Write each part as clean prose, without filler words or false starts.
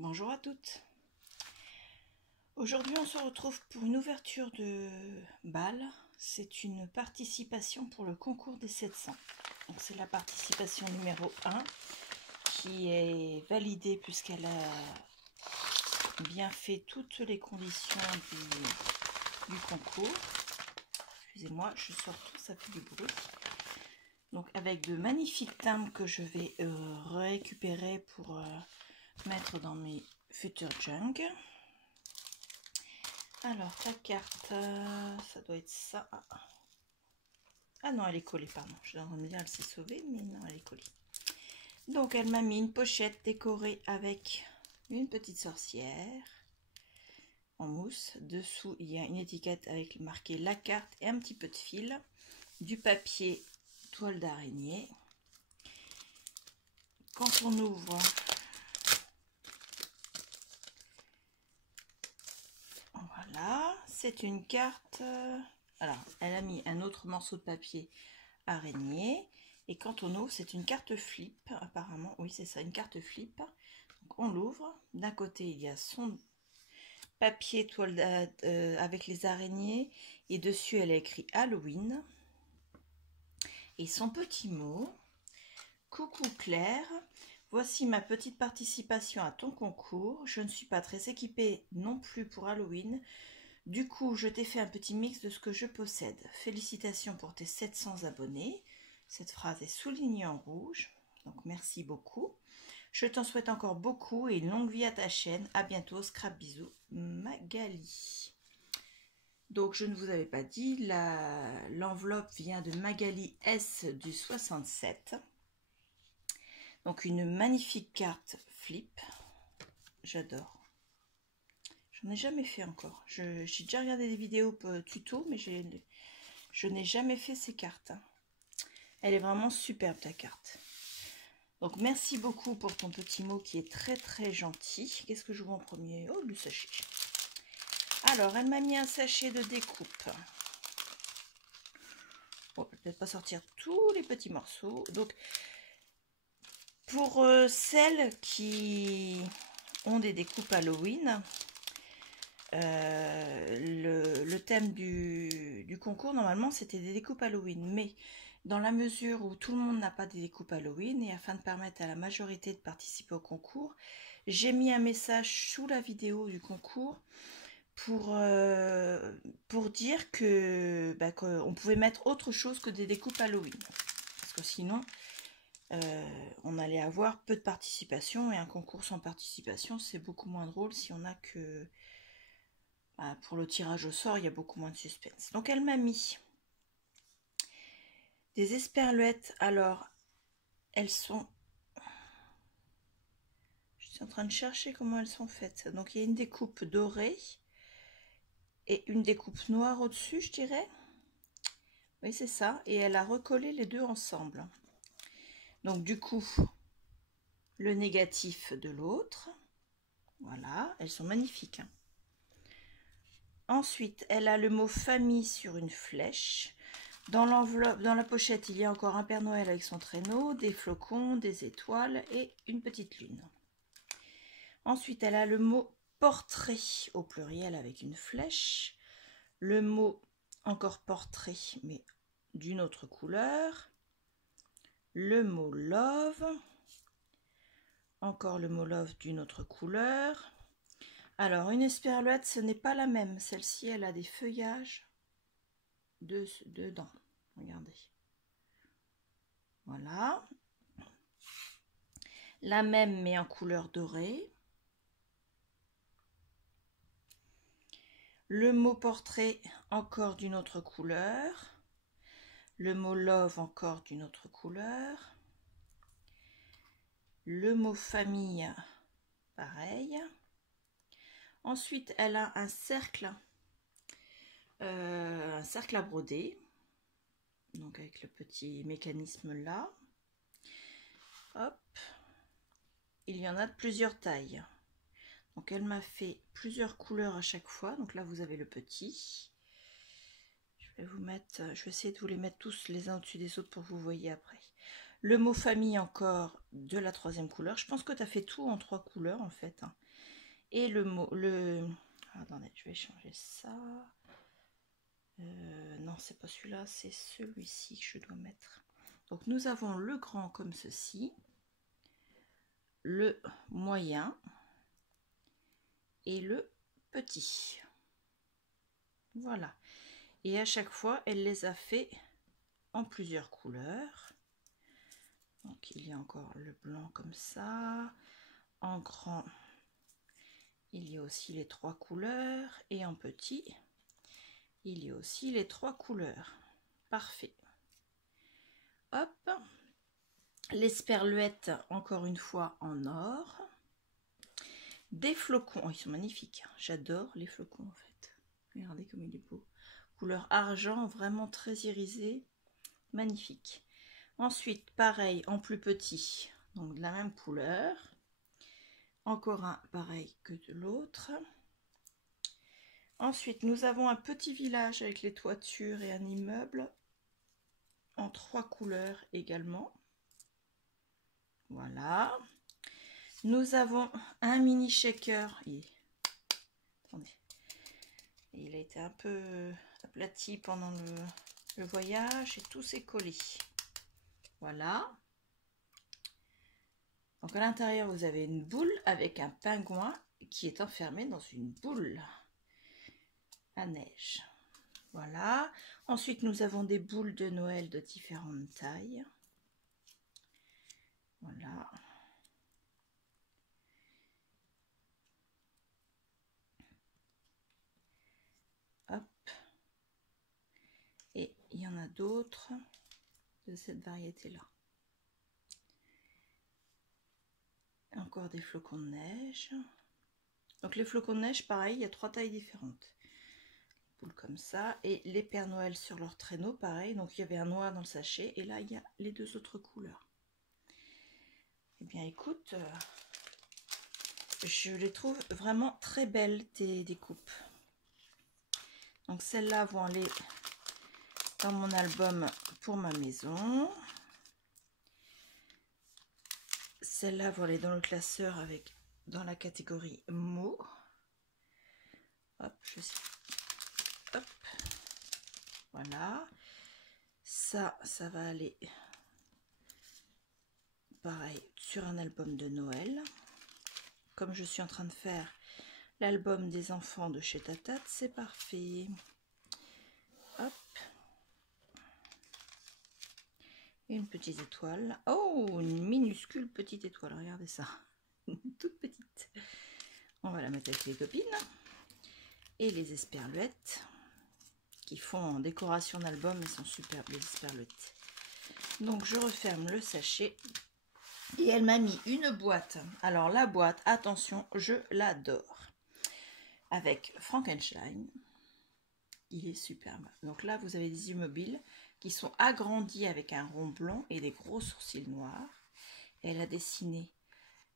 Bonjour à toutes. Aujourd'hui on se retrouve pour une ouverture de bal. C'est une participation pour le concours des 700. Donc c'est la participation numéro 1 qui est validée puisqu'elle a bien fait toutes les conditions du concours. Excusez-moi, je sors tout, ça fait du bruit. Donc avec de magnifiques timbres que je vais récupérer pour mettre dans mes futurs junk. Alors ta carte, ça doit être ça. Ah non, elle est collée, pardon. Je suis en train de me dire elle s'est sauvée, mais non, elle est collée. Donc elle m'a mis une pochette décorée avec une petite sorcière en mousse. Dessous il y a une étiquette avec marqué la carte et un petit peu de fil, du papier toile d'araignée. Quand on ouvre, voilà, c'est une carte. Alors, elle a mis un autre morceau de papier araignée. Et quand on ouvre, c'est une carte flip, apparemment. Oui, c'est ça, une carte flip. Donc, on l'ouvre. D'un côté, il y a son papier toile avec les araignées. Et dessus, elle a écrit Halloween. Et son petit mot. Coucou Claire. Voici ma petite participation à ton concours. Je ne suis pas très équipée non plus pour Halloween. Du coup, je t'ai fait un petit mix de ce que je possède. Félicitations pour tes 700 abonnés. Cette phrase est soulignée en rouge. Donc, merci beaucoup. Je t'en souhaite encore beaucoup et une longue vie à ta chaîne. À bientôt. Scrap bisous. Magali. Donc, je ne vous avais pas dit, l'enveloppe vient de Magali S du 67. Donc une magnifique carte flip, j'adore. J'en ai jamais fait encore. J'ai déjà regardé des vidéos tuto, mais je n'ai jamais fait ces cartes. Elle est vraiment superbe ta carte. Donc merci beaucoup pour ton petit mot qui est très très gentil. Qu'est-ce que je vois en premier? Oh, le sachet. Alors elle m'a mis un sachet de découpe. Bon, je vais peut-être pas sortir tous les petits morceaux. Donc pour celles qui ont des découpes Halloween, le thème du concours, normalement, c'était des découpes Halloween. Mais dans la mesure où tout le monde n'a pas des découpes Halloween, et afin de permettre à la majorité de participer au concours, j'ai mis un message sous la vidéo du concours pour dire que qu'on pouvait mettre autre chose que des découpes Halloween. Parce que sinon, on allait avoir peu de participation, et un concours sans participation, c'est beaucoup moins drôle si on a que... pour le tirage au sort, il y a beaucoup moins de suspense. Donc elle m'a mis des esperluettes. Alors, elles sont... Je suis en train de chercher comment elles sont faites. Donc il y a une découpe dorée et une découpe noire au-dessus, je dirais. Oui, c'est ça. Et elle a recollé les deux ensemble. Donc du coup, le négatif de l'autre. Voilà, elles sont magnifiques. Ensuite, elle a le mot famille sur une flèche. Dans l'enveloppe, dans la pochette, il y a encore un Père Noël avec son traîneau, des flocons, des étoiles et une petite lune. Ensuite, elle a le mot portrait au pluriel avec une flèche. Le mot encore portrait, mais d'une autre couleur. Le mot love. Encore le mot love d'une autre couleur. Alors, une esperluette, ce n'est pas la même. Celle-ci, elle a des feuillages dedans. Regardez. Voilà. La même, mais en couleur dorée. Le mot portrait, encore d'une autre couleur. Le mot love, encore d'une autre couleur. Le mot famille, pareil. Ensuite, elle a un cercle à broder. Donc avec le petit mécanisme là. Hop. Il y en a de plusieurs tailles. Donc elle m'a fait plusieurs couleurs à chaque fois. Donc là vous avez le petit. Je vais essayer de vous les mettre tous les uns au-dessus des autres pour que vous voyez après. Le mot famille encore de la troisième couleur. Je pense que tu as fait tout en 3 couleurs en fait. Et attendez, je vais changer ça. Non, c'est pas celui-là, c'est celui-ci que je dois mettre. Donc nous avons le grand comme ceci, le moyen et le petit. Voilà. Et à chaque fois, elle les a fait en plusieurs couleurs. Donc il y a encore le blanc comme ça. En grand, il y a aussi les 3 couleurs. Et en petit, il y a aussi les 3 couleurs. Parfait. Hop. L'esperluette, encore une fois, en or. Des flocons. Oh, ils sont magnifiques. J'adore les flocons, en fait. Regardez comme il est beau. Couleur argent, vraiment très irisé. Magnifique. Ensuite, pareil, en plus petit. Donc, de la même couleur. Encore un pareil que de l'autre. Ensuite, nous avons un petit village avec les toitures et un immeuble. En 3 couleurs également. Voilà. Nous avons un mini shaker. Attendez. Il a été un peu aplati pendant le voyage et tout s'est collé. Voilà. Donc à l'intérieur, vous avez une boule avec un pingouin qui est enfermé dans une boule à neige. Voilà. Ensuite, nous avons des boules de Noël de différentes tailles. Voilà. Hop. Et il y en a d'autres de cette variété-là. Encore des flocons de neige. Donc les flocons de neige, pareil, il y a 3 tailles différentes. Boules comme ça. Et les Pères Noël sur leur traîneau, pareil. Donc il y avait un noir dans le sachet. Et là, il y a les 2 autres couleurs. Eh bien, écoute, je les trouve vraiment très belles, tes découpes. Donc celles-là vont aller dans mon album pour ma maison. Celles-là vont aller dans le classeur avec dans la catégorie mots. Hop, hop. Voilà. Ça va aller pareil sur un album de Noël. Comme je suis en train de faire l'album des enfants de chez Tatat, c'est parfait. Hop. Une petite étoile. Oh, une minuscule petite étoile. Regardez ça. Toute petite. On va la mettre avec les copines. Et les esperluettes qui font en décoration d'album. Elles sont superbes, les esperluettes. Donc, je referme le sachet. Et elle m'a mis une boîte. Alors, la boîte, attention, je l'adore. Avec Frankenstein. Il est superbe. Donc là, vous avez des immobiles qui sont agrandis avec un rond blanc et des gros sourcils noirs. Elle a dessiné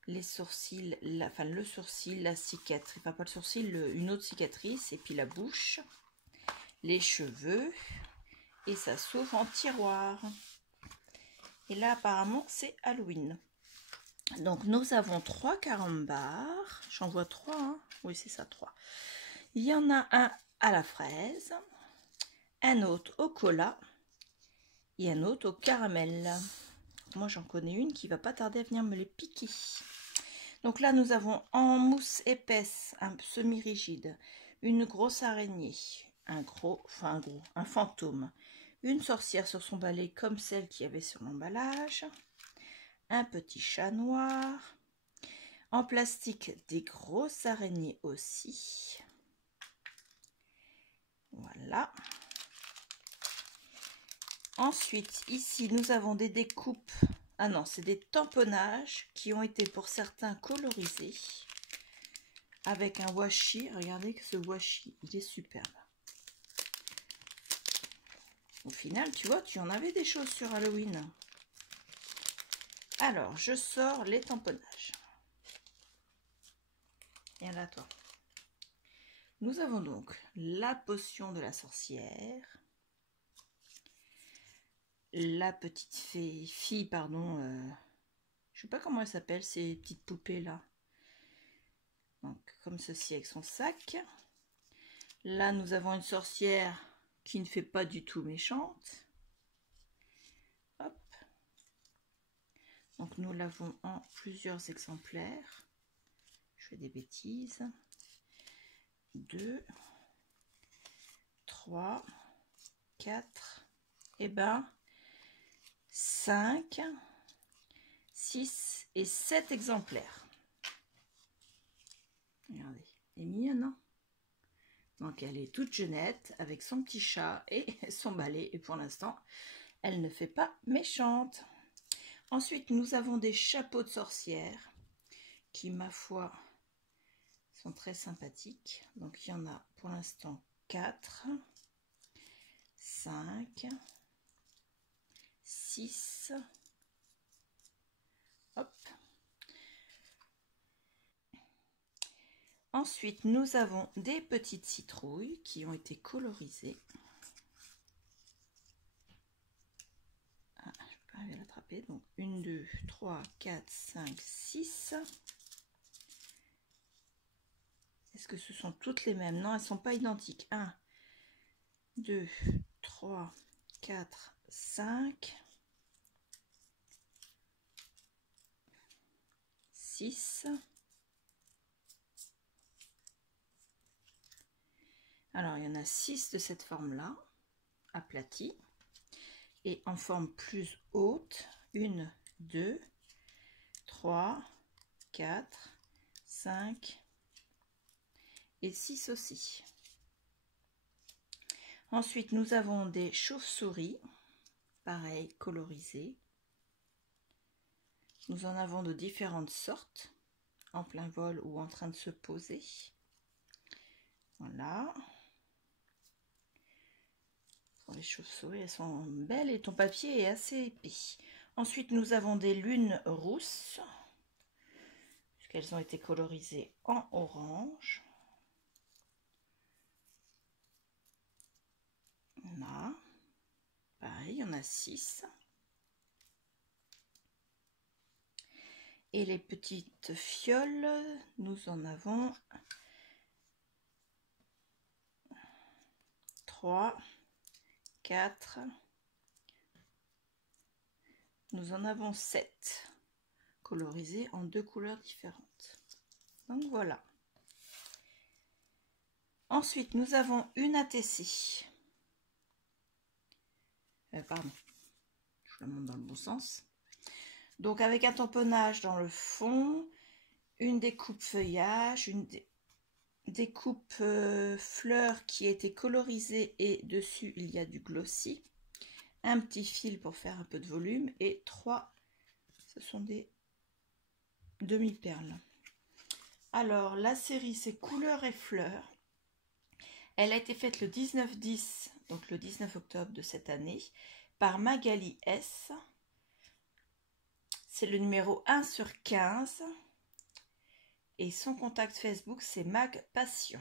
les sourcils, le sourcil, la cicatrice, pas le sourcil, une autre cicatrice, et puis la bouche, les cheveux, et ça s'ouvre en tiroir. Et là, apparemment, c'est Halloween. Donc, nous avons 3 carambars. J'en vois 3, hein. Oui, c'est ça, 3. Il y en a un à la fraise, un autre au cola et un autre au caramel. Moi, j'en connais une qui va pas tarder à venir me les piquer. Donc là, nous avons en mousse épaisse, un semi-rigide, une grosse araignée, un fantôme, une sorcière sur son balai comme celle qu'il y avait sur l'emballage, un petit chat noir, en plastique des grosses araignées aussi. Voilà. Ensuite, ici, nous avons des découpes. Ah non, c'est des tamponnages qui ont été pour certains colorisés avec un washi. Regardez que ce washi, il est superbe. Au final, tu vois, tu en avais des choses sur Halloween. Alors, je sors les tamponnages. Et là, toi. Nous avons donc la potion de la sorcière. La petite fille, pardon, je sais pas comment elle s'appelle, ces petites poupées là. Donc, comme ceci avec son sac. Là, nous avons une sorcière qui ne fait pas du tout méchante. Hop. Donc, nous l'avons en plusieurs exemplaires. Je fais des bêtises. 2, 3, 4, et ben 5, 6 et 7 exemplaires. Regardez, elle est mignonne, hein? Donc elle est toute jeunette avec son petit chat et son balai. Et pour l'instant, elle ne fait pas méchante. Ensuite, nous avons des chapeaux de sorcière qui, ma foi, sont très sympathiques. Donc il y en a pour l'instant 4, 5, 6. Hop. Ensuite, nous avons des petites citrouilles qui ont été colorisées. Ah, je ne peux pas arriver à l'attraper. Donc, 1, 2, 3, 4, 5, 6. Est-ce que ce sont toutes les mêmes? Non, elles ne sont pas identiques. 1, 2, 3, 4, 5, 6. Alors, il y en a 6 de cette forme-là, aplatie. Et en forme plus haute, 1, 2, 3, 4, 5 et 6 aussi. Ensuite, nous avons des chauves-souris, pareil, colorisées. Nous en avons de différentes sortes, en plein vol ou en train de se poser. Voilà. Les chauves-souris, elles sont belles et ton papier est assez épais. Ensuite, nous avons des lunes rousses, puisqu'elles ont été colorisées en orange. Là, pareil, il y en a 6. Et les petites fioles, nous en avons 3, 4, nous en avons 7, colorisées en 2 couleurs différentes. Donc voilà. Ensuite, nous avons une ATC. Pardon, je la monte dans le bon sens. Donc avec un tamponnage dans le fond, une découpe feuillage, une découpe fleurs qui a été colorisée et dessus il y a du glossy. Un petit fil pour faire un peu de volume et 3, ce sont des demi-perles. Alors la série c'est couleurs et fleurs. Elle a été faite le 19-10, donc le 19 octobre de cette année, par Magali S. C'est le numéro 1 sur 15. Et son contact Facebook, c'est Mag Passion.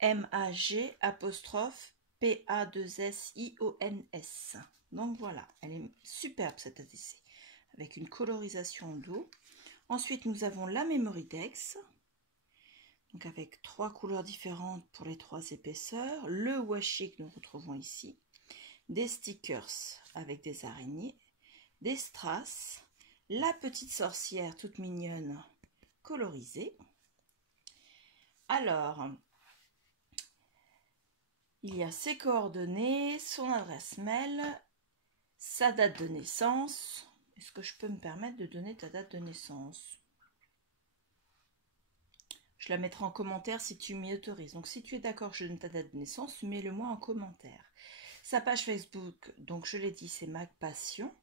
M-A-G apostrophe P-A-2-S-I-O-N-S. Donc voilà, elle est superbe cette ATC, avec une colorisation en dos. Ensuite, nous avons la Memory Dex. Donc avec 3 couleurs différentes pour les 3 épaisseurs, le washi que nous retrouvons ici, des stickers avec des araignées, des strass, la petite sorcière toute mignonne colorisée. Alors, il y a ses coordonnées, son adresse mail, sa date de naissance. Est-ce que je peux me permettre de donner ta date de naissance ? Je la mettrai en commentaire si tu m'y autorises. Donc, si tu es d'accord que je donne ta date de naissance, mets-le moi en commentaire. Sa page Facebook, donc je l'ai dit, c'est Mag Passion.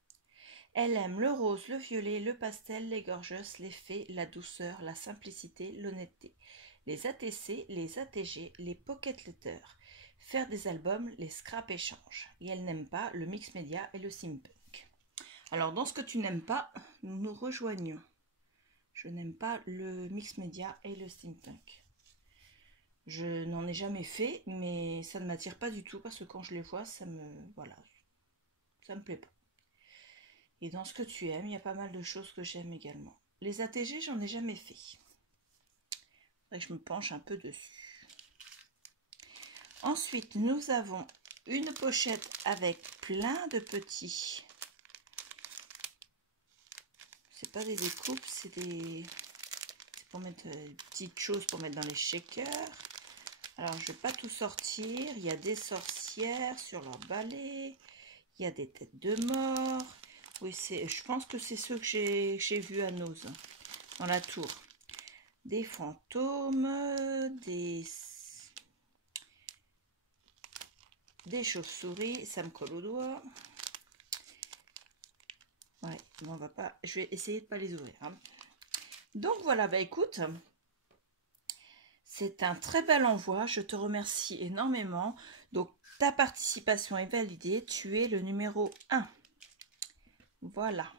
Elle aime le rose, le violet, le pastel, les gorgeous, les fées, la douceur, la simplicité, l'honnêteté, les ATC, les ATG, les pocket letters, faire des albums, les scrap échanges. Et elle n'aime pas le mix média et le steampunk. Alors, dans ce que tu n'aimes pas, nous nous rejoignons. Je n'aime pas le mix média et le steampunk. Je n'en ai jamais fait, mais ça ne m'attire pas du tout parce que quand je les vois, ça me plaît pas. Et dans ce que tu aimes, il y a pas mal de choses que j'aime également. Les ATG, j'en ai jamais fait. Et je me penche un peu dessus. Ensuite, nous avons une pochette avec plein de petits. C'est pas des découpes, c'est des... C'est pour mettre des petites choses pour mettre dans les shakers. Alors, je vais pas tout sortir. Il y a des sorcières sur leur balai. Il y a des têtes de mort. Oui, je pense que c'est ceux que j'ai vus à Nose, dans la tour. Des fantômes, des chauves-souris. Ça me colle au doigt. Ouais, on va pas. Je vais essayer de pas les ouvrir. Hein. Donc voilà, bah écoute, c'est un très bel envoi. Je te remercie énormément. Donc ta participation est validée. Tu es le numéro 1. Voilà.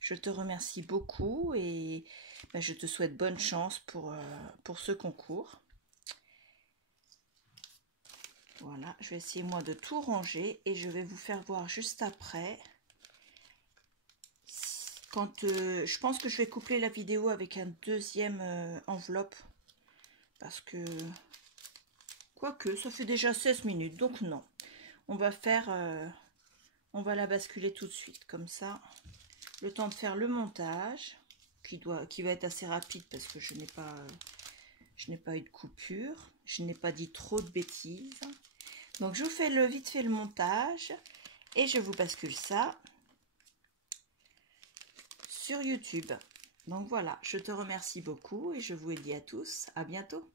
Je te remercie beaucoup et bah, je te souhaite bonne chance pour ce concours. Voilà, je vais essayer moi de tout ranger et je vais vous faire voir juste après. Quand je pense que je vais coupler la vidéo avec un deuxième enveloppe. Parce que, quoique, ça fait déjà 16 minutes, donc non. On va faire, on va la basculer tout de suite, comme ça. Le temps de faire le montage, qui va être assez rapide parce que je n'ai pas eu de coupure. Je n'ai pas dit trop de bêtises. Donc, je vous fais vite fait le montage et je vous bascule ça sur YouTube. Donc voilà, je te remercie beaucoup et je vous dis à tous, à bientôt.